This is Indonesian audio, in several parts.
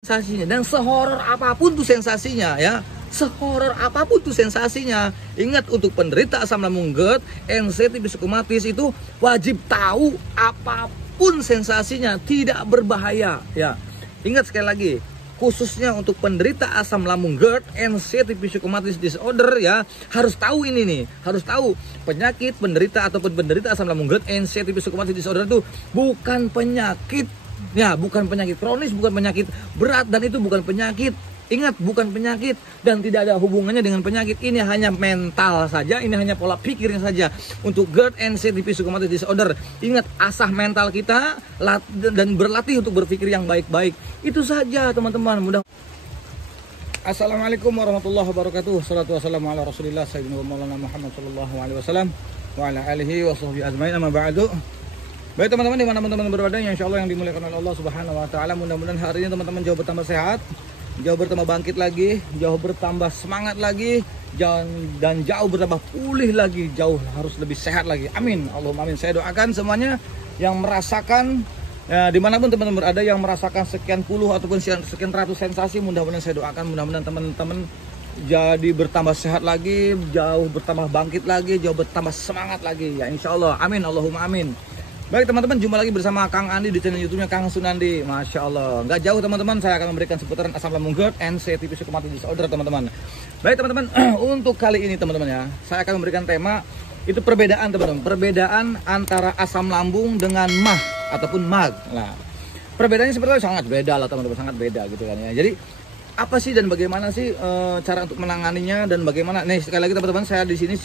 sensasinya, dan sehoror apapun tuh sensasinya ya, sehoror apapun tuh sensasinya. Ingat, untuk penderita asam lambung GERD, NC psikomatis itu wajib tahu apapun sensasinya, tidak berbahaya ya. Ingat sekali lagi, khususnya untuk penderita asam lambung GERD, NC psikomatis disorder ya, harus tahu ini nih, harus tahu penyakit penderita ataupun penderita asam lambung GERD, NC psikomatis disorder itu bukan penyakit. Ya, bukan penyakit kronis, bukan penyakit berat, dan itu bukan penyakit. Ingat, bukan penyakit dan tidak ada hubungannya dengan penyakit. Ini hanya mental saja, ini hanya pola pikirnya saja. Untuk GERD, NC psikomatis disorder, ingat, asah mental kita dan berlatih untuk berpikir yang baik-baik. Itu saja teman-teman. Mudah. Assalamualaikum warahmatullahi wabarakatuh. Salatu wassalamu ala Rasulillah sayyidina Maulana Muhammad sallallahu alaihi wasallam wa ala alihi wa sahbihi ajmain, amma ba'du. Baik teman-teman, dimanapun teman-teman berada, yang insya Allah yang dimuliakan oleh Allah Subhanahu Wa Taala, mudah-mudahan hari ini teman-teman jauh bertambah sehat, jauh bertambah bangkit lagi, jauh bertambah semangat lagi, dan jauh bertambah pulih lagi, jauh harus lebih sehat lagi. Amin, Allahumma amin. Saya doakan semuanya yang merasakan ya, dimanapun teman-teman berada, yang merasakan sekian puluh ataupun sekian ratus sensasi, mudah-mudahan saya doakan, mudah-mudahan teman-teman jadi bertambah sehat lagi, jauh bertambah bangkit lagi, jauh bertambah semangat lagi ya, insya Allah. Amin, Allahumma amin. Baik teman-teman, jumpa lagi bersama Kang Andi di channel YouTube-nya Kang Sunandi. Masya Allah, nggak jauh teman-teman, saya akan memberikan seputaran asam lambung GERD, NC psikomatis disorder teman-teman. Baik teman-teman, untuk kali ini teman-teman ya, saya akan memberikan tema itu perbedaan teman-teman, perbedaan antara asam lambung dengan MAH ataupun MAG. Nah, perbedaannya seperti sangat beda lah teman-teman, sangat beda gitu kan ya. Jadi apa sih dan bagaimana sih cara untuk menanganinya dan bagaimana? Nih sekali lagi teman-teman, saya di sini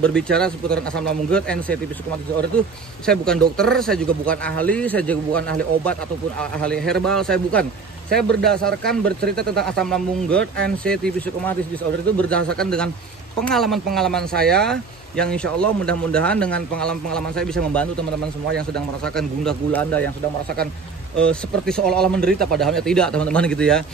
berbicara seputaran asam lambung GERD, NC psikomatis disorder itu saya bukan dokter, saya juga bukan ahli, saya juga bukan ahli obat ataupun ahli herbal, saya bukan. Saya berdasarkan bercerita tentang asam lambung GERD, NC psikomatis disorder itu berdasarkan dengan pengalaman-pengalaman saya, yang insya Allah mudah-mudahan dengan pengalaman-pengalaman saya bisa membantu teman-teman semua yang sedang merasakan gundah gulana, yang sedang merasakan seperti seolah-olah menderita padahalnya tidak teman-teman gitu ya.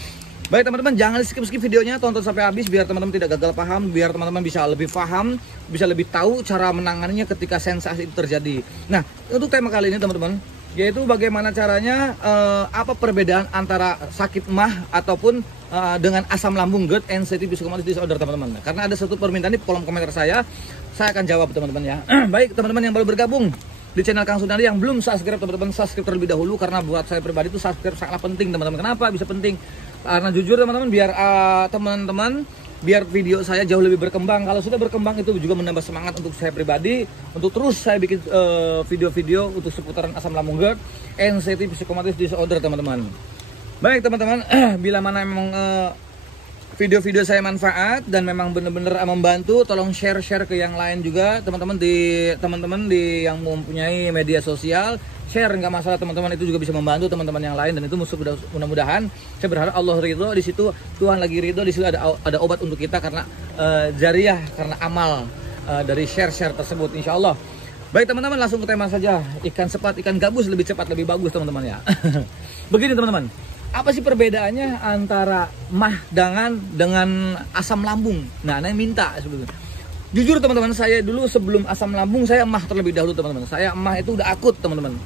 Baik teman-teman, jangan skip-skip videonya, tonton sampai habis biar teman-teman tidak gagal paham, biar teman-teman bisa lebih paham, bisa lebih tahu cara menanganinya ketika sensasi itu terjadi. Nah, untuk tema kali ini teman-teman, yaitu bagaimana caranya, apa perbedaan antara sakit MAH ataupun dengan asam lambung GERD, NC psikomatis disorder teman-teman. Karena ada satu permintaan di kolom komentar saya akan jawab teman-teman ya. Baik teman-teman yang baru bergabung di channel Kang Sunandi, yang belum subscribe teman-teman, subscribe terlebih dahulu, karena buat saya pribadi itu subscribe sangatlah penting teman-teman. Kenapa bisa penting? Karena jujur teman-teman, biar teman-teman biar video saya jauh lebih berkembang. Kalau sudah berkembang itu juga menambah semangat untuk saya pribadi, untuk terus saya bikin video-video untuk seputaran asam lambung GERD, NC psikomatis disorder teman-teman. Baik teman-teman, bila mana memang video-video saya manfaat dan memang benar-benar membantu, tolong share ke yang lain juga teman-teman di yang mempunyai media sosial. Share nggak masalah teman-teman, itu juga bisa membantu teman-teman yang lain, dan itu mudah-mudahan saya berharap Allah ridho di situ, Tuhan lagi ridho di situ, ada obat untuk kita karena jariah, karena amal dari share tersebut insya Allah. Baik teman-teman, langsung ke tema saja. Ikan sepat, ikan gabus lebih cepat lebih bagus teman-teman ya. Begini teman-teman, apa sih perbedaannya antara MAH dengan asam lambung? Nah, saya minta sebetulnya. Jujur teman-teman, saya dulu sebelum asam lambung saya MAH terlebih dahulu teman-teman. Saya MAH itu udah akut teman-teman.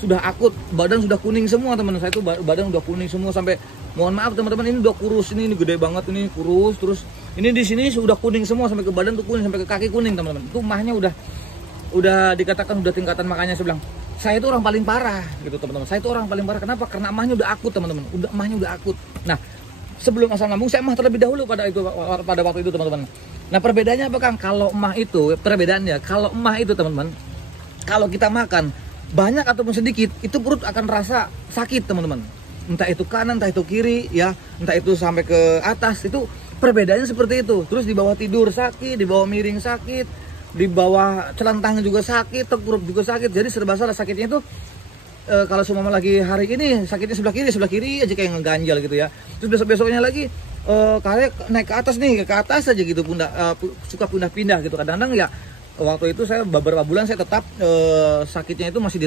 Sudah akut, badan sudah kuning semua teman-teman. Saya itu badan udah kuning semua, sampai mohon maaf teman-teman, ini udah kurus, ini gede banget, ini kurus, terus ini di sini sudah kuning semua, sampai ke badan tuh kuning, sampai ke kaki kuning teman-teman. Itu MAH-nya udah dikatakan udah tingkatan, makanya saya bilang saya itu orang paling parah gitu teman-teman. Saya itu orang paling parah. Kenapa? Karena MAH-nya udah akut teman-teman. MAH-nya udah akut. Nah, sebelum asam lambung saya MAH terlebih dahulu pada waktu itu teman-teman. Nah, perbedaannya apa Kang? Kalau MAH itu, perbedaannya kalau MAH itu teman-teman, kalau kita makan banyak ataupun sedikit, itu perut akan rasa sakit teman-teman. Entah itu kanan, entah itu kiri ya, entah itu sampai ke atas, itu perbedaannya seperti itu. Terus di bawah tidur sakit, di bawah miring sakit, di bawah celantang juga sakit, tengkurap juga sakit. Jadi serba salah sakitnya itu. Kalau semua lagi hari ini sakitnya sebelah kiri aja kayak ngeganjal gitu ya. Terus besok-besoknya lagi kayak naik ke atas nih, ke atas aja gitu, suka pindah-pindah gitu. Kadang-kadang ya waktu itu saya beberapa bulan saya tetap sakitnya itu masih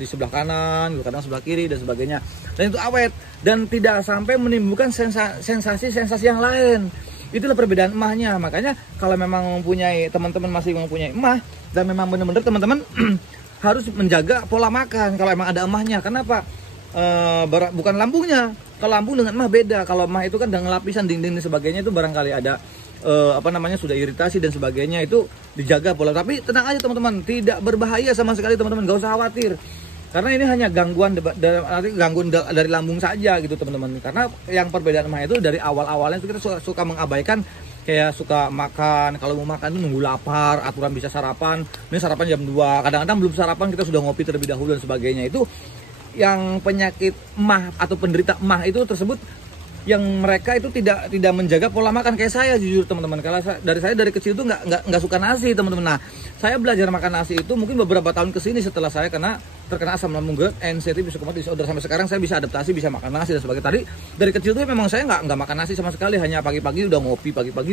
di sebelah kanan, kadang sebelah kiri dan sebagainya. Dan itu awet dan tidak sampai menimbulkan sensasi yang lain. Itulah perbedaan MAH-nya. Makanya kalau memang mempunyai teman-teman masih mempunyai MAH dan memang benar-benar teman-teman harus menjaga pola makan kalau emang ada MAH-nya. Kenapa? bukan lambungnya. Kalau lambung dengan mah beda. Kalau mah itu kan dengan lapisan dinding dan sebagainya itu barangkali ada sudah iritasi dan sebagainya, itu dijaga pola. Tapi tenang aja teman-teman, tidak berbahaya sama sekali teman-teman, gak usah khawatir. Karena ini hanya gangguan dari lambung saja gitu teman-teman. Karena yang perbedaan mah itu dari awal-awalnya kita suka mengabaikan, kayak suka makan, kalau mau makan itu nunggu lapar, aturan bisa sarapan. Ini sarapan jam 2, kadang-kadang belum sarapan kita sudah ngopi terlebih dahulu dan sebagainya. Itu yang penyakit mah atau penderita mah itu tersebut, yang mereka itu tidak menjaga pola makan kayak saya jujur teman-teman. Kalau saya dari kecil itu nggak suka nasi teman-teman. Nah, saya belajar makan nasi itu mungkin beberapa tahun kesini setelah saya terkena asam lambung GERD, NCT psikomotor disorder. Sampai sekarang saya bisa adaptasi, bisa makan nasi dan sebagainya. Tadi dari kecil itu memang saya nggak makan nasi sama sekali, hanya pagi-pagi udah ngopi, pagi-pagi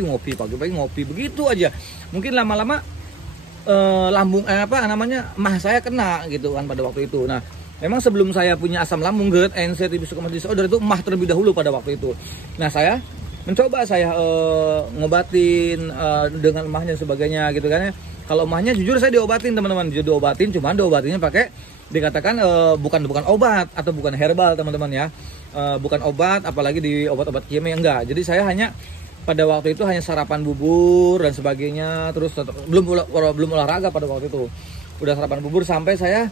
ngopi begitu aja. Mungkin lama-lama mah saya kena gitu kan pada waktu itu. Nah, memang sebelum saya punya asam lambung GERD, NCT psikomotor disorder itu mah terlebih dahulu pada waktu itu. Nah, saya mencoba ngobatin dengan mahnya sebagainya gitu kan ya. Kalau mahnya jujur saya diobatin teman-teman, cuman diobatinnya pakai dikatakan bukan obat atau bukan herbal teman-teman ya. Bukan obat, apalagi di obat-obat kimia, enggak. Jadi saya hanya pada waktu itu hanya sarapan bubur dan sebagainya, terus belum olahraga pada waktu itu. Udah sarapan bubur sampai saya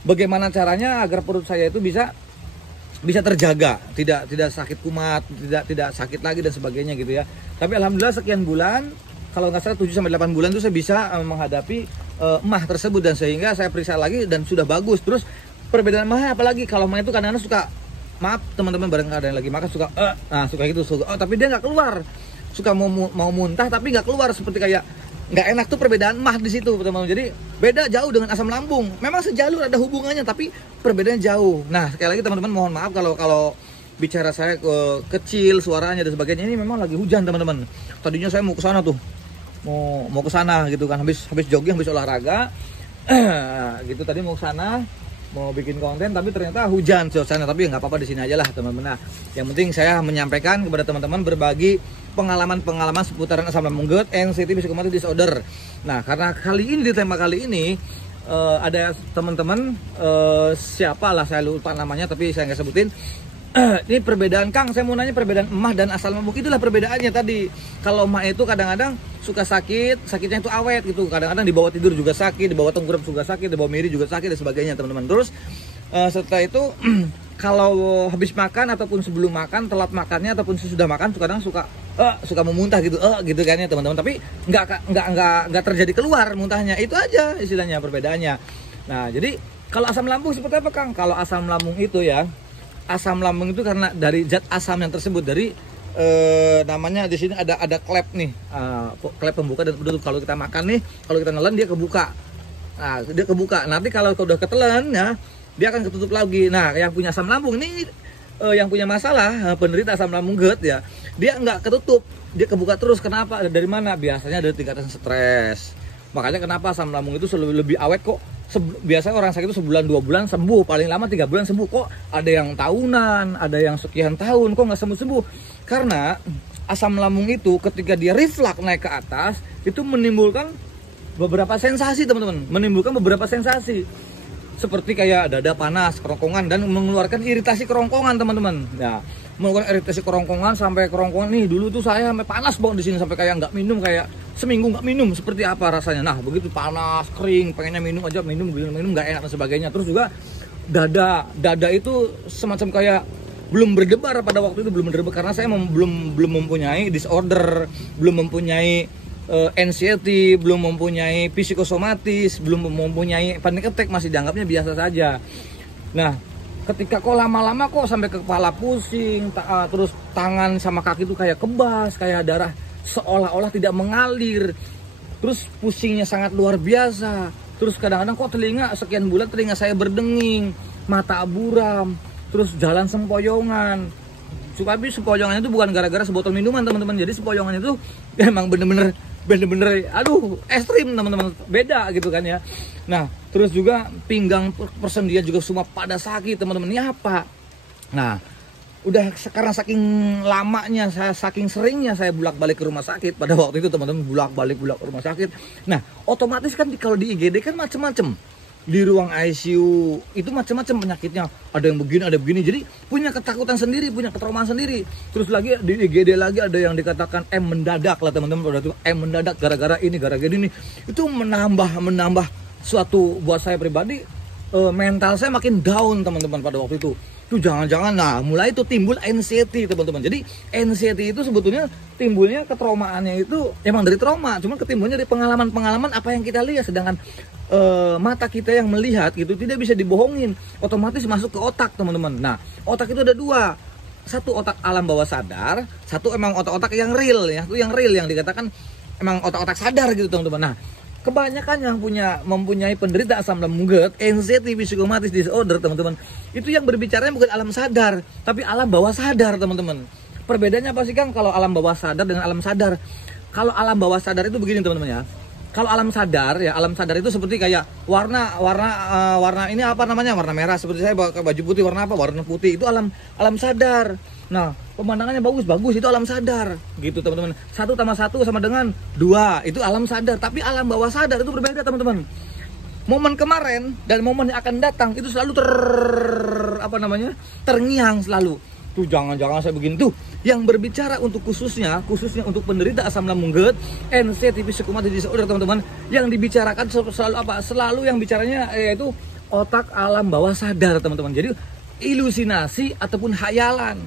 bagaimana caranya agar perut saya itu bisa terjaga, tidak sakit kumat, tidak sakit lagi dan sebagainya gitu ya. Tapi alhamdulillah sekian bulan, kalau nggak salah 7 sampai 8 bulan itu saya bisa menghadapi mah tersebut, dan sehingga saya periksa lagi dan sudah bagus. Terus perbedaan mah apalagi kalau mah itu kadang-kadang suka, maaf teman-teman, bareng ada yang lagi makan suka suka gitu, tapi dia nggak keluar. Suka mau muntah tapi nggak keluar, seperti kayak nggak enak. Tuh perbedaan mah di situ teman-teman. Jadi beda jauh dengan asam lambung. Memang sejalur ada hubungannya tapi perbedaannya jauh. Nah, sekali lagi teman-teman mohon maaf kalau bicara saya kecil suaranya dan sebagainya. Ini memang lagi hujan teman-teman. Tadinya saya mau ke sana tuh, mau ke sana gitu kan, habis jogging, habis olahraga gitu, tadi mau ke sana mau bikin konten, tapi ternyata hujan suasana. Tapi nggak apa-apa, di sini aja lah teman-teman. Nah, yang penting saya menyampaikan kepada teman-teman berbagi pengalaman seputaran asam lambung GERD, NCT psikomotor disorder. Nah, karena di tema kali ini ada teman-teman siapalah saya lupa namanya, tapi saya nggak sebutin. Ini perbedaan Kang, saya mau nanya perbedaan emah dan asam lambung. Itulah perbedaannya tadi. Kalau emah itu kadang-kadang suka sakitnya itu awet gitu. Kadang-kadang di bawah tidur juga sakit, di bawah tengkurap juga sakit, di bawah miri juga sakit dan sebagainya teman-teman. Terus setelah itu kalau habis makan ataupun sebelum makan, telat makannya ataupun sesudah makan, kadang suka memuntah gitu, gitu kan ya teman-teman. Tapi nggak terjadi keluar muntahnya. Itu aja istilahnya perbedaannya. Nah, jadi kalau asam lambung seperti apa Kang? Kalau asam lambung itu ya, asam lambung itu karena dari zat asam yang tersebut, dari namanya di sini ada klep nih, klep pembuka dan penutup. Kalau kita makan nih, kalau kita nelen dia kebuka. Nah, dia kebuka. Nanti kalau udah ketelan ya, dia akan ketutup lagi. Nah, yang punya asam lambung ini, yang punya masalah, penderita asam lambung GERD ya, dia nggak ketutup, dia kebuka terus. Kenapa? Dari mana? Biasanya dari tingkatan stres. Makanya kenapa asam lambung itu lebih awet kok. Biasanya orang sakit itu sebulan 2 bulan sembuh, paling lama 3 bulan sembuh. Kok ada yang tahunan, ada yang sekian tahun kok nggak sembuh-sembuh? Karena asam lambung itu ketika dia reflux naik ke atas, itu menimbulkan beberapa sensasi teman-teman, seperti kayak dada panas, kerongkongan, dan mengeluarkan iritasi kerongkongan teman-teman. Nah, mengeluarkan iritasi kerongkongan sampai kerongkongan nih, dulu tuh saya sampai panas banget di sini, sampai kayak nggak minum, kayak seminggu nggak minum, seperti apa rasanya. Nah, begitu panas, kering, pengennya minum aja, minum nggak enak dan sebagainya. Terus juga dada itu semacam kayak belum berdebar pada waktu itu, belum berdebar karena saya belum mempunyai disorder, belum mempunyai anxiety, belum mempunyai psikosomatis, belum mempunyai panic attack, masih dianggapnya biasa saja. Nah, ketika kok lama-lama kok sampai ke kepala pusing, terus tangan sama kaki itu kayak kebas, kayak darah seolah-olah tidak mengalir, terus pusingnya sangat luar biasa. Terus kadang-kadang kok sekian bulan telinga saya berdenging, mata buram, terus jalan sempoyongan. Tapi sempoyongannya itu bukan gara-gara sebotol minuman teman-teman. Jadi sempoyongannya itu emang bener-bener aduh ekstrim teman-teman, beda gitu kan ya. Nah, terus juga pinggang persendian juga semua pada sakit teman-teman. Ini apa? Nah, udah sekarang saking lamanya saking seringnya saya bolak-balik ke rumah sakit pada waktu itu teman-teman, bolak-balik ke rumah sakit. Nah, otomatis kan kalau di IGD kan macem-macem. di ruang ICU itu macam-macam penyakitnya, ada yang begini ada begini, jadi punya ketakutan sendiri, punya ketraumaan sendiri. Terus lagi di IGD lagi ada yang dikatakan mendadak lah teman-teman, udah tuh mendadak gara-gara ini itu menambah suatu buat saya pribadi, mental saya makin down teman-teman pada waktu itu. Tuh jangan-jangan, nah mulai itu timbul anxiety teman-teman. Jadi anxiety itu sebetulnya timbulnya ketraumaannya itu emang dari trauma, cuman ketimbulnya dari pengalaman-pengalaman apa yang kita lihat. Sedangkan mata kita yang melihat gitu tidak bisa dibohongin, otomatis masuk ke otak teman-teman. Nah otak itu ada dua, satu otak alam bawah sadar, satu emang otak-otak yang real ya, itu yang real yang dikatakan emang otak-otak sadar gitu teman-teman. Nah kebanyakan yang mempunyai penderita asam lambung GERD, anxiety psychosomatic disorder teman-teman, itu yang berbicaranya bukan alam sadar, tapi alam bawah sadar teman-teman. Perbedaannya apa sih Kang kalau alam bawah sadar dengan alam sadar? Kalau alam bawah sadar itu begini teman-teman ya. Kalau alam sadar ya, alam sadar itu seperti kayak warna ini apa namanya, warna merah, seperti saya pakai baju putih, warna apa, warna putih, itu alam sadar. Nah pemandangannya bagus itu alam sadar gitu teman-teman. 1 tambah 1 sama dengan 2, itu alam sadar. Tapi alam bawah sadar itu berbeda teman-teman. Momen kemarin dan momen yang akan datang itu selalu terngiang selalu. Tuh jangan-jangan saya begini tuh. Yang berbicara untuk khususnya untuk penderita asam lambung GERD, anxiety psychosomatic disorder teman-teman, yang dibicarakan selalu apa? Selalu yang bicaranya yaitu otak alam bawah sadar teman-teman. Jadi ilusinasi ataupun hayalan.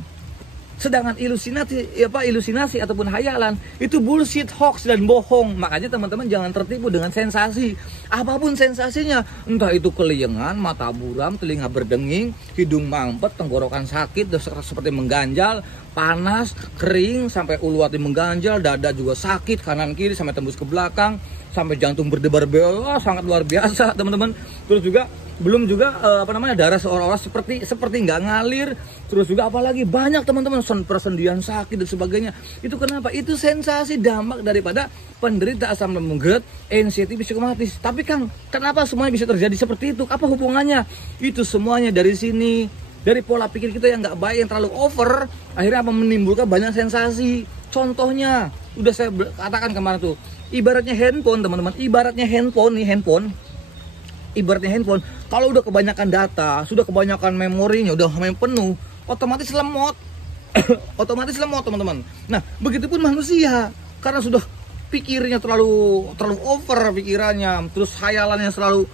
Sedangkan ilusinasi ataupun hayalan itu bullshit, hoax dan bohong. Makanya teman-teman jangan tertipu dengan sensasi. Apapun sensasinya, entah itu keliengan, mata buram, telinga berdenging, hidung mampet, tenggorokan sakit seperti mengganjal, panas, kering sampai ulu hati mengganjal, dada juga sakit kanan kiri sampai tembus ke belakang, sampai jantung berdebar sangat luar biasa teman-teman. Terus juga belum juga darah seolah-olah seperti nggak ngalir. Terus juga apalagi banyak teman-teman persendian sakit dan sebagainya. Itu kenapa? Itu sensasi dampak daripada penderita asam lambung GERD, anxiety psychosomatis. Tapi Kang, kenapa semuanya bisa terjadi seperti itu? Apa hubungannya? Itu semuanya dari sini, dari pola pikir kita yang nggak baik, yang terlalu over, akhirnya menimbulkan banyak sensasi. Contohnya udah saya katakan kemarin tuh, ibaratnya handphone teman-teman, ibaratnya handphone, kalau udah kebanyakan data, sudah kebanyakan memorinya, udah penuh, otomatis lemot. Otomatis lemot teman-teman. Nah begitupun manusia, karena sudah pikirnya terlalu over pikirannya, terus hayalannya selalu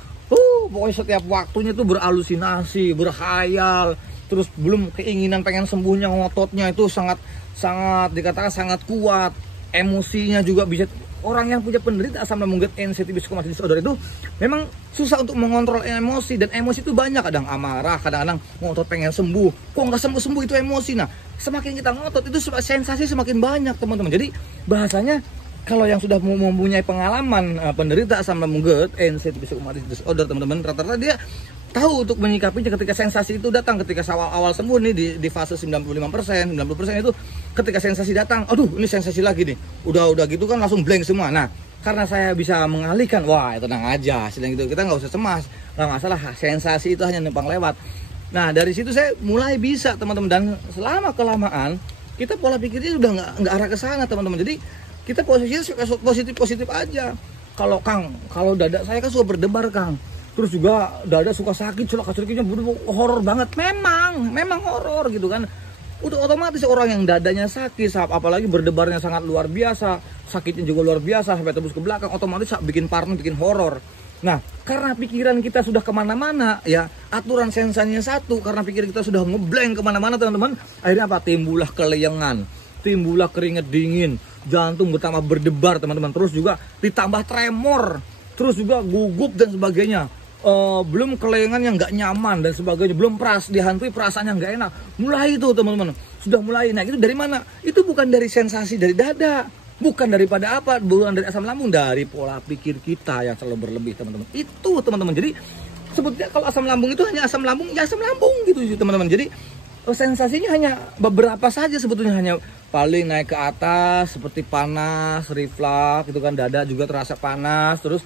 pokoknya setiap waktunya tuh berhalusinasi, berhayal. Terus belum keinginan pengen sembuhnya, ngototnya itu sangat dikatakan sangat kuat. Emosinya juga bisa. Orang yang punya penderita asam lambung GERD, anxiety psychosomatic disorder itu memang susah untuk mengontrol emosi, dan emosi itu banyak, kadang amarah, kadang-kadang ngotot pengen sembuh, kok nggak sembuh itu emosi. Nah semakin kita ngotot itu sensasi semakin banyak teman-teman. Jadi bahasanya kalau yang sudah mempunyai pengalaman penderita asam lambung GERD, anxiety psychosomatic disorder teman-teman, rata-rata dia tahu untuk menyikapinya ketika sensasi itu datang. Ketika awal sembuh nih di fase 95%, 90% itu ketika sensasi datang, aduh ini sensasi lagi nih, udah gitu kan langsung blank semua. Nah karena saya bisa mengalihkan, wah tenang aja, sedang gitu kita nggak usah cemas, nggak masalah, sensasi itu hanya numpang lewat. Nah dari situ saya mulai bisa teman-teman, dan selama kelamaan kita pola pikirnya udah nggak arah ke sana teman-teman. Jadi kita posisinya positif aja. Kalau Kang, kalau dada saya kan suka berdebar Kang, terus juga dada suka sakit, sulak-suliknya horor banget. Memang horor gitu kan. Udah otomatis orang yang dadanya sakit, apalagi berdebarnya sangat luar biasa, sakitnya juga luar biasa sampai tembus ke belakang, otomatis bikin parno, bikin horor. Nah karena pikiran kita sudah kemana-mana ya, aturan sensasinya satu, karena pikiran kita sudah ngeblank kemana-mana teman-teman, akhirnya apa? Timbullah keleyengan, timbullah keringat dingin, jantung bertambah berdebar teman-teman, terus juga ditambah tremor, terus juga gugup dan sebagainya. Belum keleyengan yang nggak nyaman dan sebagainya, belum dihantui perasaan yang nggak enak. Mulai itu teman-teman, sudah mulai. Nah itu dari mana? Itu bukan dari sensasi dari dada, bukan daripada apa, bukan dari asam lambung, dari pola pikir kita yang selalu berlebih teman-teman. Itu teman-teman. Jadi sebetulnya kalau asam lambung itu hanya asam lambung, ya asam lambung gitu teman-teman. Jadi sensasinya hanya beberapa saja sebetulnya, hanya paling naik ke atas seperti panas, reflux gitu kan, dada juga terasa panas, terus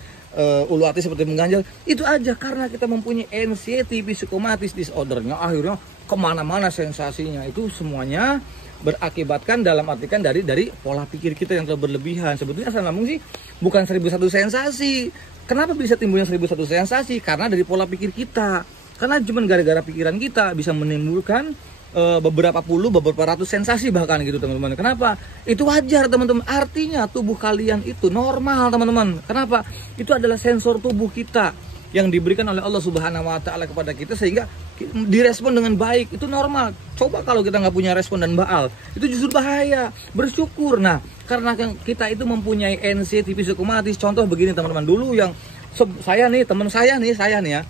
ulu hati seperti mengganjal. Itu aja, karena kita mempunyai anxiety psychosomatic disordernya, akhirnya kemana-mana sensasinya. Itu semuanya berakibatkan dalam artikan dari pola pikir kita yang terlalu berlebihan. Sebetulnya asam lambung sih bukan 1001 sensasi. Kenapa bisa timbulnya 1001 sensasi? Karena dari pola pikir kita. Karena cuma gara-gara pikiran kita bisa menimbulkan beberapa puluh, beberapa ratus sensasi bahkan gitu teman-teman. Kenapa? Itu wajar teman-teman. Artinya tubuh kalian itu normal teman-teman. Kenapa? Itu adalah sensor tubuh kita yang diberikan oleh Allah Subhanahu wa taala kepada kita sehingga direspon dengan baik. Itu normal. Coba kalau kita nggak punya respon dan baal, itu justru bahaya. Bersyukur. Nah, karena kita itu mempunyai NC TV psikomatis. Contoh begini teman-teman. Dulu yang saya nih ya.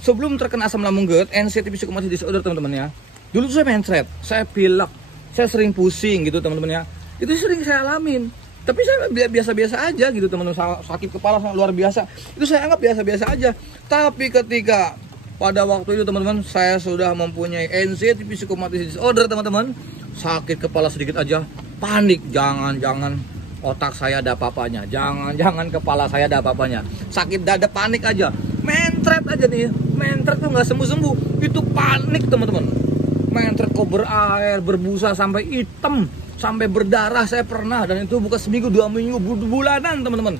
Sebelum terkena asam lambung GERD, NC TV psikomatis disorder teman-teman ya. Dulu tuh saya mencret, saya pilek, saya sering pusing gitu teman-teman ya. Itu sering saya alamin. Tapi saya biasa-biasa aja gitu teman-teman, sakit kepala luar biasa. Itu saya anggap biasa-biasa aja. Tapi ketika pada waktu itu teman-teman, saya sudah mempunyai anxiety psychomotor disorder teman-teman. Sakit kepala sedikit aja, panik. Jangan-jangan otak saya ada apa-apanya. Jangan-jangan kepala saya ada apa-apanya. Sakit dada, panik aja. Mentret aja nih, mentret tuh nggak sembuh-sembuh. Itu panik teman-teman. Mentret kok berair, berbusa sampai hitam, sampai berdarah saya pernah, dan itu bukan seminggu, 2 minggu, bulanan teman-teman.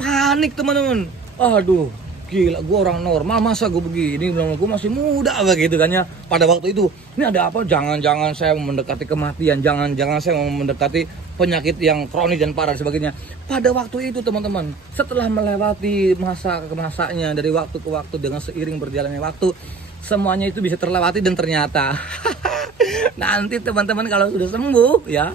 Panik teman-teman. Aduh, gila, gue orang normal masa gue begini, gue masih muda begitu kan ya. Pada waktu itu, ini ada apa? Jangan-jangan saya mau mendekati kematian, jangan-jangan saya mau mendekati penyakit yang kronis dan parah dan sebagainya. Pada waktu itu teman-teman, setelah melewati masa-masanya dari waktu ke waktu dengan seiring berjalannya waktu, semuanya itu bisa terlewati dan ternyata nanti teman-teman kalau sudah sembuh ya,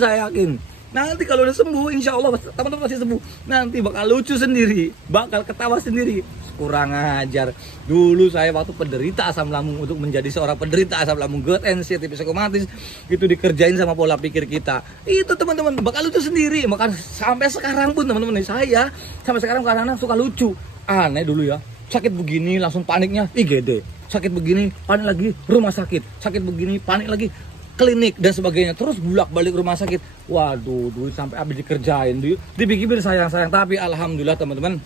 saya yakin nanti kalau udah sembuh insya Allah teman-teman pasti sembuh. Nanti bakal lucu sendiri, bakal ketawa sendiri. Kurang ajar. Dulu saya waktu penderita asam lambung, untuk menjadi seorang penderita asam lambung GERD, anxiety psikomatis, itu dikerjain sama pola pikir kita. Itu teman-teman bakal lucu sendiri. Maka sampai sekarang pun teman-teman, saya sampai sekarang kadang-kadang suka lucu. Aneh dulu ya. Sakit begini langsung paniknya IGD. Sakit begini panik lagi rumah sakit. Sakit begini panik lagi klinik dan sebagainya. Terus bolak-balik rumah sakit. Waduh, duit sampai habis dikerjain, dipikir sayang-sayang. Tapi alhamdulillah teman-teman,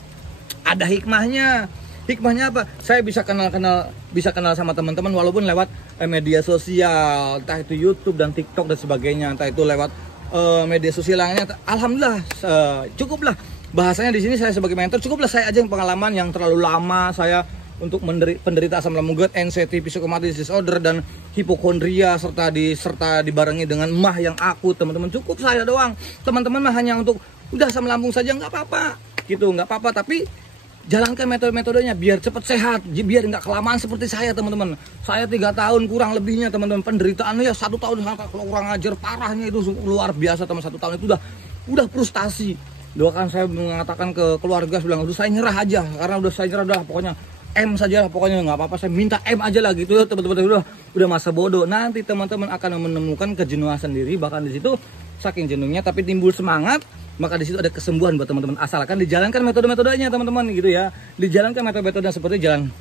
ada hikmahnya. Hikmahnya apa? Saya bisa kenal sama teman-teman walaupun lewat media sosial, entah itu YouTube dan TikTok dan sebagainya, entah itu lewat media sosial lainnya. Alhamdulillah cukuplah. Bahasanya di sini saya sebagai mentor, cukuplah saya aja yang pengalaman yang terlalu lama saya untuk penderita asam lambung GERD, anxiety psikomotor disorder dan hipokondria serta dibarengi dengan mah yang akut teman-teman. Cukup saya doang. Teman-teman mah hanya untuk udah asam lambung saja nggak apa-apa gitu, nggak apa-apa. Tapi jalankan metodenya biar cepat sehat, biar nggak kelamaan seperti saya teman-teman. Saya 3 tahun kurang lebihnya teman-teman, penderitaannya ya 1 tahun kurang ajar, parahnya itu luar biasa teman. 1 tahun itu udah frustasi. Doakan saya mengatakan ke keluarga, bilang udah saya nyerah aja, karena udah saya nyerah, udah pokoknya M saja lah, pokoknya nggak apa-apa, saya minta M aja lah gitu teman-teman. Udah masa bodoh. Nanti teman-teman akan menemukan kejenuhan sendiri, bahkan di situ saking jenuhnya tapi timbul semangat, maka di situ ada kesembuhan buat teman-teman, asalkan dijalankan metode-metodenya teman-teman gitu ya. Dijalankan metode-metode seperti jalan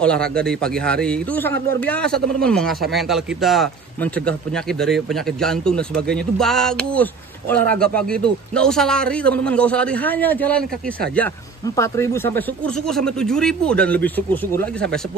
olahraga di pagi hari, itu sangat luar biasa teman-teman, mengasah mental kita, mencegah penyakit jantung dan sebagainya, itu bagus. Olahraga pagi itu nggak usah lari teman-teman, nggak usah lari, hanya jalan kaki saja 4.000 sampai syukur-syukur sampai 7.000 dan lebih syukur-syukur lagi sampai 10.000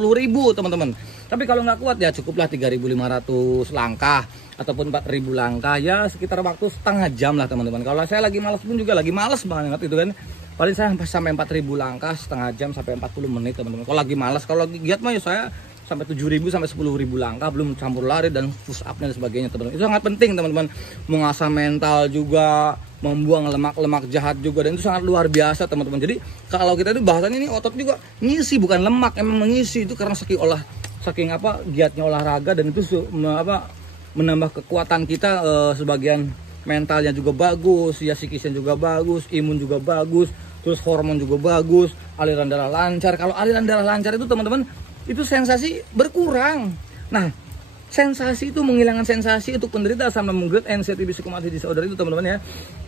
teman-teman. Tapi kalau nggak kuat ya cukuplah 3.500 langkah ataupun 4.000 langkah, ya sekitar waktu setengah jam lah teman-teman. Kalau saya lagi malas pun juga lagi malas banget itu kan, paling saya sampai 4.000 langkah setengah jam sampai 40 menit teman-teman. Kalau lagi malas, kalau lagi giat mah ya saya sampai 7.000 sampai 10.000 langkah, belum campur lari dan push up dan sebagainya teman-teman. Itu sangat penting teman-teman, mengasah mental juga, membuang lemak-lemak jahat juga, dan itu sangat luar biasa teman-teman. Jadi kalau kita itu bahasanya ini otot juga ngisi, bukan lemak, emang mengisi. Itu karena saking giatnya olahraga, dan itu menambah kekuatan kita, sebagian mentalnya juga bagus, ya psikisnya juga bagus, imun juga bagus, terus hormon juga bagus, aliran darah lancar. Kalau aliran darah lancar itu teman-teman, itu sensasi berkurang. Nah, sensasi itu, menghilangkan sensasi untuk penderita asam lambung GERD, anxiety psikomotor disorder itu teman-teman ya,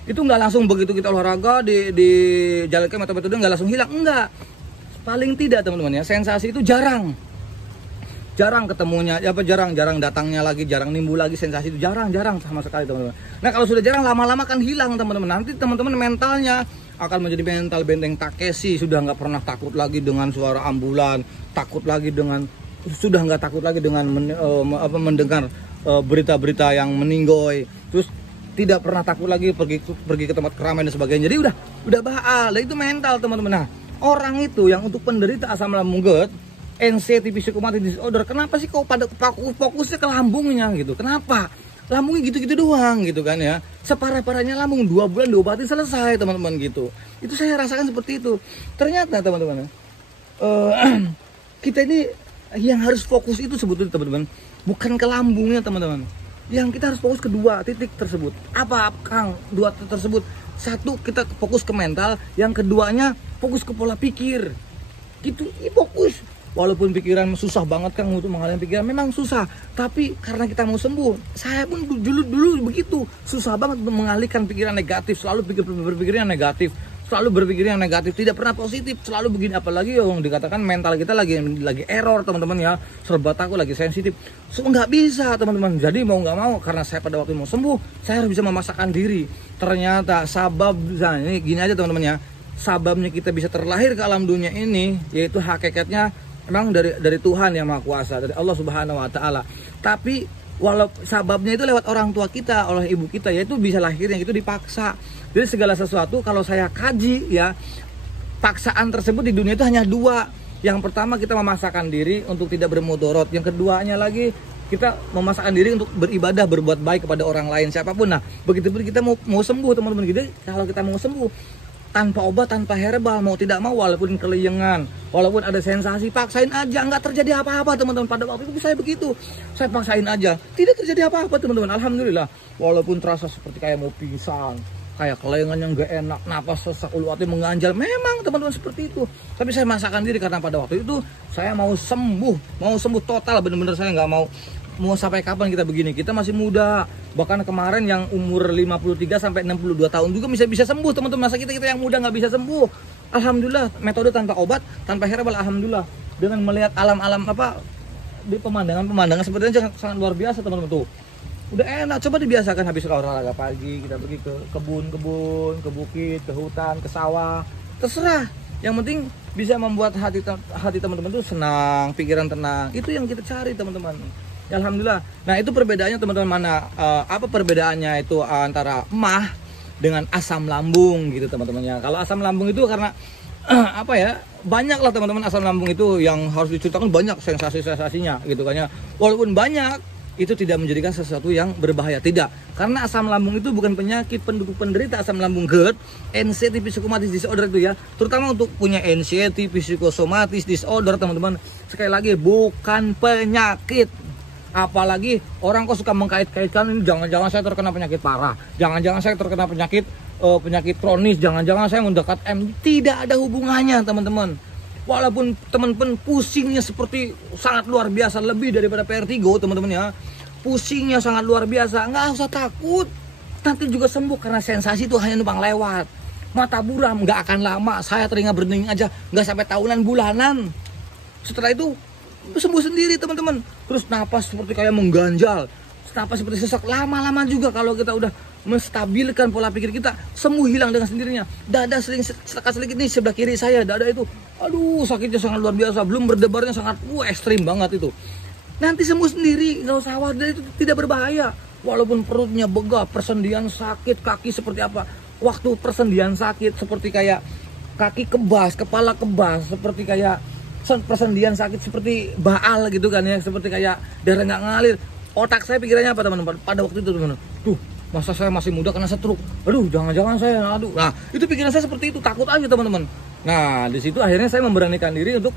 itu nggak langsung begitu kita olahraga dijalankan metode-metode nggak langsung hilang, enggak. Paling tidak teman-teman ya, sensasi itu jarang ketemunya, jarang datangnya lagi, jarang nimbul lagi, sensasi itu jarang sama sekali teman-teman. Nah kalau sudah jarang, lama-lama kan hilang teman-teman. Nanti teman-teman mentalnya akan menjadi mental benteng Takeshi, sudah nggak pernah takut lagi dengan suara ambulan, sudah nggak takut lagi dengan mendengar berita-berita yang meninggoy, terus tidak pernah takut lagi pergi ke tempat keramaian dan sebagainya. Jadi udah baal, dan itu mental teman-teman. Nah, orang itu yang untuk penderita asam lambung GERD, NCT psychosomatic disorder, kenapa sih kau pada fokusnya ke lambungnya gitu? Kenapa? Lambungnya gitu-gitu doang gitu kan ya. Separah-parahnya lambung 2 bulan diobatin selesai teman-teman gitu. Itu saya rasakan seperti itu. Ternyata teman-teman, kita ini yang harus fokus itu sebetulnya teman-teman, bukan ke lambungnya teman-teman. Yang kita harus fokus ke 2 titik tersebut. Apa Kang 2 titik tersebut? Satu, kita fokus ke mental, yang keduanya fokus ke pola pikir. Gitu, fokus. Walaupun pikiran susah banget Kang untuk mengalihkan pikiran, memang susah. Tapi karena kita mau sembuh, saya pun dulu begitu. Susah banget mengalihkan pikiran negatif, selalu berpikir yang negatif. Selalu berpikir yang negatif, tidak pernah positif, selalu begini. Apalagi yang dikatakan mental kita lagi error teman-teman ya, serba takut, lagi sensitif. So nggak bisa teman-teman. Jadi mau nggak mau, karena saya pada waktu mau sembuh, saya harus bisa memaksakan diri. Ternyata ini gini aja teman-teman ya, sababnya kita bisa terlahir ke alam dunia ini, yaitu hakikatnya memang dari Tuhan yang Maha Kuasa, dari Allah Subhanahu Wa Taala. Tapi walau sababnya itu lewat orang tua kita, oleh ibu kita, yaitu bisa lahirnya itu dipaksa. Jadi segala sesuatu kalau saya kaji ya, paksaan tersebut di dunia itu hanya 2. Yang pertama, kita memaksakan diri untuk tidak bermudorot. Yang keduanya lagi, kita memaksakan diri untuk beribadah, berbuat baik kepada orang lain, siapapun. Nah, begitu pun kita mau sembuh teman-teman. Jadi kalau kita mau sembuh tanpa obat, tanpa herbal, mau tidak mau, walaupun kelayangan, walaupun ada sensasi, paksain aja, nggak terjadi apa-apa teman-teman. Pada waktu itu saya begitu, saya paksain aja, tidak terjadi apa-apa teman-teman. Alhamdulillah, walaupun terasa seperti kayak mau pingsan, kayak kelayangan yang nggak enak, napas sesak, ulu hati mengganjal, memang teman-teman seperti itu. Tapi saya maksakan diri karena pada waktu itu saya mau sembuh total, bener-bener saya nggak mau sampai kapan kita begini. Kita masih muda, bahkan kemarin yang umur 53 sampai 62 tahun juga bisa sembuh teman-teman. Masa kita yang muda nggak bisa sembuh? Alhamdulillah, metode tanpa obat, tanpa herbal, alhamdulillah. Dengan melihat alam-alam di pemandangan seperti itu sangat luar biasa teman-teman tuh. Udah enak, coba dibiasakan habis olahraga pagi kita pergi ke kebun, ke bukit, ke hutan, ke sawah, terserah. Yang penting bisa membuat hati teman-teman tuh senang, pikiran tenang. Itu yang kita cari teman-teman. Ya, alhamdulillah. Nah, itu perbedaannya teman-teman. Apa perbedaannya itu antara emah dengan asam lambung gitu teman-teman ya. Kalau asam lambung itu karena apa ya, banyak lah teman-teman asam lambung itu yang harus diceritakan, banyak sensasi-sensasinya gitu kan ya. Walaupun banyak, itu tidak menjadikan sesuatu yang berbahaya, tidak. Karena asam lambung itu bukan penyakit. Penderita asam lambung GERD, NCT psychosomatic disorder itu ya, terutama untuk punya NCT psychosomatic disorder teman-teman, sekali lagi bukan penyakit. Apalagi orang kok suka mengkait-kaitkan ini, jangan-jangan saya terkena penyakit parah, jangan-jangan saya terkena penyakit kronis, jangan-jangan saya mendekat M. Tidak ada hubungannya teman-teman. Walaupun teman-teman pusingnya seperti sangat luar biasa, lebih daripada vertigo teman-teman ya, pusingnya sangat luar biasa, nggak usah takut, nanti juga sembuh. Karena sensasi itu hanya numpang lewat, mata buram, nggak akan lama. Saya telinga berdenging aja nggak sampai tahunan, bulanan, setelah itu sembuh sendiri teman-teman. Terus napas seperti kayak mengganjal, napas seperti sesak, lama-lama juga kalau kita udah menstabilkan pola pikir kita, sembuh, hilang dengan sendirinya. Dada sedikit nih sebelah kiri saya, dada itu aduh sakitnya sangat luar biasa, belum berdebarnya sangat ekstrim banget itu. Nanti sembuh sendiri, nggak usah khawatir, itu tidak berbahaya. Walaupun perutnya begah, persendian sakit, kaki seperti apa, waktu persendian sakit seperti kayak kaki kebas, kepala kebas, seperti kayak persendian sakit seperti baal gitu kan ya, seperti kayak darah nggak ngalir. Otak saya pikirannya apa teman-teman pada waktu itu teman-teman? Tuh, masa saya masih muda kena stroke, aduh jangan-jangan saya, aduh. Nah, itu pikiran saya seperti itu, takut aja teman-teman. Nah, di situ akhirnya saya memberanikan diri untuk,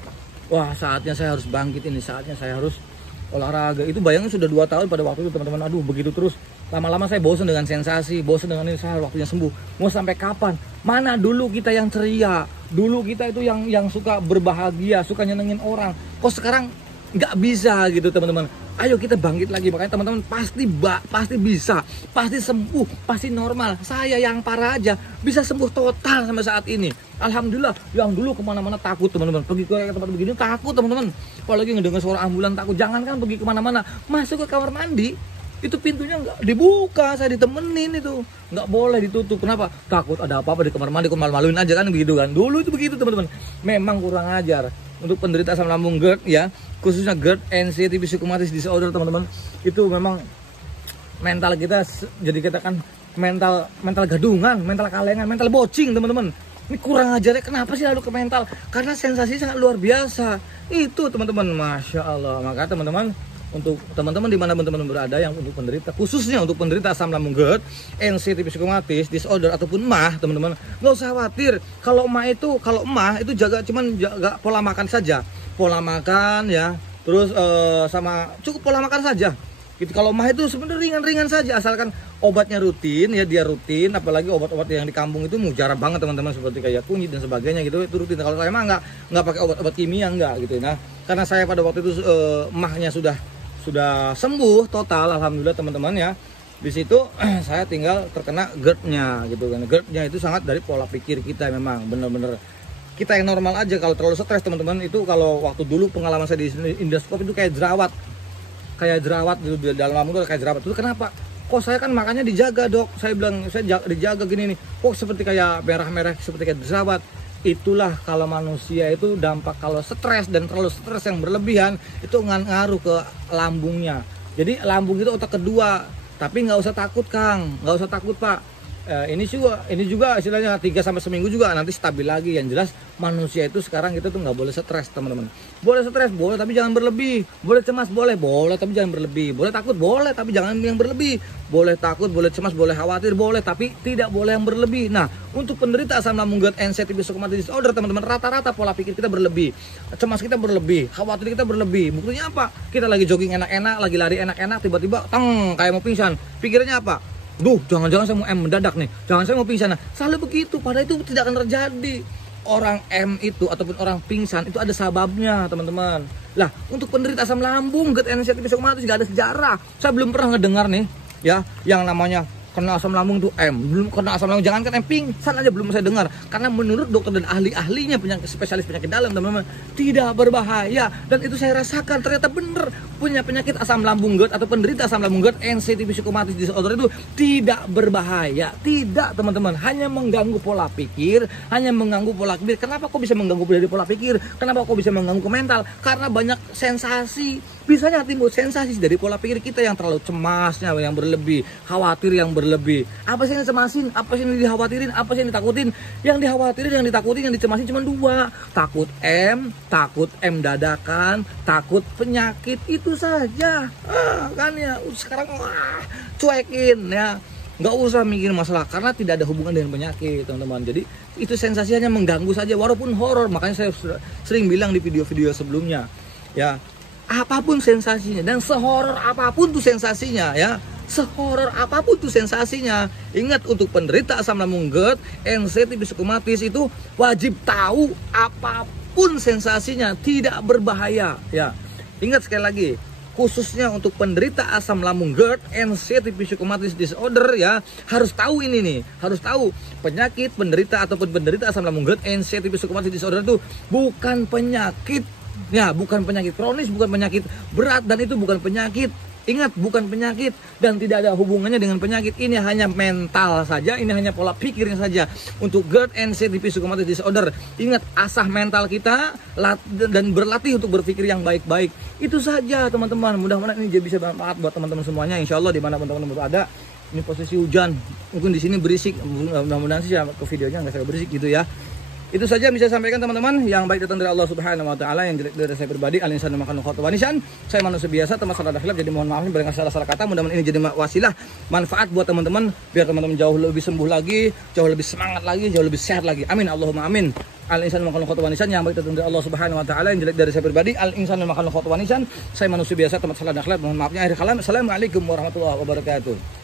wah saatnya saya harus bangkit, ini saatnya saya harus olahraga. Itu bayangin sudah 2 tahun pada waktu itu teman-teman. Aduh, begitu terus. Lama-lama saya bosan dengan sensasi, bosan dengan ini, saya waktunya sembuh. Mau sampai kapan? Mana dulu kita yang ceria, dulu kita itu yang suka berbahagia, suka nyenengin orang. Kok sekarang nggak bisa gitu teman-teman. Ayo kita bangkit lagi. Makanya teman-teman pasti bisa, pasti sembuh, pasti normal. Saya yang parah aja bisa sembuh total sampai saat ini. Alhamdulillah. Yang dulu kemana-mana takut teman-teman, pergi ke tempat begini takut teman-teman. Apalagi ngedengar suara ambulan takut. Jangankan pergi kemana-mana, masuk ke kamar mandi itu pintunya nggak dibuka, saya ditemenin, itu nggak boleh ditutup. Kenapa? Takut ada apa-apa di kamar mandi, kok malu-maluin aja kan begitu kan. Dulu itu begitu teman-teman. Memang kurang ajar. Untuk penderita asam lambung GERD ya, khususnya GERD NCT psychosomatic disorder teman-teman, itu memang mental kita jadi kita kan mental gadungan, mental kalengan, mental bocing teman-teman. Ini kurang ajarnya, kenapa sih lalu ke mental? Karena sensasi sangat luar biasa. Itu teman-teman, Masya Allah. Maka teman-teman, untuk teman-teman dimanapun teman-teman berada yang untuk penderita, khususnya untuk penderita asam lambung GERD, NC tipis psikomatis, disorder ataupun MAH, teman-teman, nggak usah khawatir. Kalau MAH itu jaga pola makan saja, pola makan ya, terus sama cukup pola makan saja. Gitu. Kalau MAH itu sebenarnya ringan-ringan saja, asalkan obatnya rutin ya, dia rutin. Apalagi obat-obat yang di kampung itu mujarab banget teman-teman, seperti kayak kunyit dan sebagainya gitu, itu rutin. Kalau saya mah nggak pakai obat-obat kimia, nggak gitu. Nah, karena saya pada waktu itu MAH-nya sudah sembuh total, alhamdulillah teman-teman ya. Di situ saya tinggal terkena GERD-nya gitu kan. GERD-nya itu sangat dari pola pikir kita, memang bener-bener kita yang normal aja. Kalau terlalu stres teman-teman, itu kalau waktu dulu pengalaman saya di endoskop itu kayak jerawat gitu, di dalam lambung itu kayak jerawat. Itu kenapa? Kok saya kan makannya dijaga, Dok? Saya bilang saya dijaga gini nih. Kok seperti kayak merah-merah, seperti kayak jerawat? Itulah kalau manusia itu dampak kalau stres dan terlalu stres yang berlebihan itu ngaruh ke lambungnya. Jadi lambung itu otak kedua. Tapi nggak usah takut, Kang. Nggak usah takut, Pak. Ini juga istilahnya 3 sampai seminggu juga nanti stabil lagi. Yang jelas manusia itu sekarang kita tuh nggak boleh stres, teman-teman. Boleh stres, boleh, tapi jangan berlebih. Boleh cemas, boleh, tapi jangan berlebih. Boleh takut, boleh, tapi jangan yang berlebih. Boleh takut, boleh cemas, boleh khawatir, boleh, tapi tidak boleh yang berlebih. Nah, untuk penderita asam lambung GERD, NC tipis psikomatis disorder, teman-teman, rata-rata pola pikir kita berlebih, cemas kita berlebih, khawatir kita berlebih. Buktinya apa? Kita lagi jogging enak-enak, lagi lari enak-enak, tiba-tiba kayak mau pingsan. Pikirannya apa? Duh, jangan-jangan saya mau mendadak nih. Jangan saya mau pingsan. Nah, selalu begitu. Padahal itu tidak akan terjadi. Orang itu ataupun orang pingsan itu ada sebabnya, teman-teman. Lah, untuk penderita asam lambung GERD, NC tipis psikomatis nggak ada sejarah. Saya belum pernah ngedengar nih, ya, yang namanya kena asam lambung itu belum kena asam lambung, jangankan pingsan aja belum saya dengar. Karena menurut dokter dan ahli-ahlinya, spesialis penyakit dalam, teman-teman, tidak berbahaya. Dan itu saya rasakan ternyata bener, punya penyakit asam lambung GERD atau penderita asam lambung GERD, NC tipis psikomatis disorder itu tidak berbahaya. Tidak, teman-teman, hanya mengganggu pola pikir, Kenapa kok bisa mengganggu dari pola pikir? Kenapa kok bisa mengganggu ke mental? Karena banyak sensasi. Bisanya timbul sensasi dari pola pikir kita yang terlalu cemasnya, yang berlebih, khawatir yang berlebih. Apa sih yang cemasin? Apa sih yang dikhawatirin? Apa sih yang ditakutin? Yang dikhawatirin, yang ditakutin, yang dicemasin cuma 2. Takut M dadakan, takut penyakit, itu saja. Kan ya, sekarang cuekin ya. Nggak usah mikir masalah karena tidak ada hubungan dengan penyakit, teman-teman. Jadi itu sensasi hanya mengganggu saja, walaupun horor. Makanya saya sering bilang di video-video sebelumnya, ya, apapun sensasinya dan sehoror apapun tuh sensasinya, ya, ingat, untuk penderita asam lambung GERD, NC tipis psikomatis itu wajib tahu apapun sensasinya tidak berbahaya, ya. Ingat sekali lagi, khususnya untuk penderita asam lambung GERD, NC tipis psikomatis disorder, ya, harus tahu ini nih, harus tahu penyakit penderita ataupun penderita asam lambung GERD, NC tipis psikomatis disorder itu bukan penyakit, ya, bukan penyakit kronis, bukan penyakit berat, dan itu bukan penyakit. Ingat, bukan penyakit dan tidak ada hubungannya dengan penyakit. Ini hanya mental saja, ini hanya pola pikirnya saja. Untuk GERD, NC tipis psikomatis disorder, ingat, asah mental kita dan berlatih untuk berpikir yang baik-baik. Itu saja, teman-teman. Mudah-mudahan ini bisa bermanfaat buat teman-teman semuanya. Insya Allah dimanapun teman-teman berada. Ini posisi hujan, mungkin di sini berisik. Mudah-mudahan sih ke videonya nggak saya berisik gitu ya. Itu saja yang bisa saya sampaikan, teman-teman. Yang baik datang dari Allah Subhanahu wa taala, yang jelek dari saya pribadi. Al-insanu makan khotwa nisan. Saya manusia biasa, termasuk ada khilaf, jadi mohon maaf dengan salah kata. Mudah-mudahan ini jadi wasilah manfaat buat teman-teman, biar teman-teman jauh lebih sembuh lagi, jauh lebih semangat lagi, jauh lebih sehat lagi. Amin, Allahumma amin. Al-insanu makan khotwa nisan. Yang baik datang dari Allah Subhanahu wa taala, yang jelek dari saya pribadi. Al-insanu makan khotwa nisan. Saya manusia biasa, termasuk salah dan khilaf. Mohon maafnya. Akhir kalam. Assalamualaikum warahmatullahi wabarakatuh.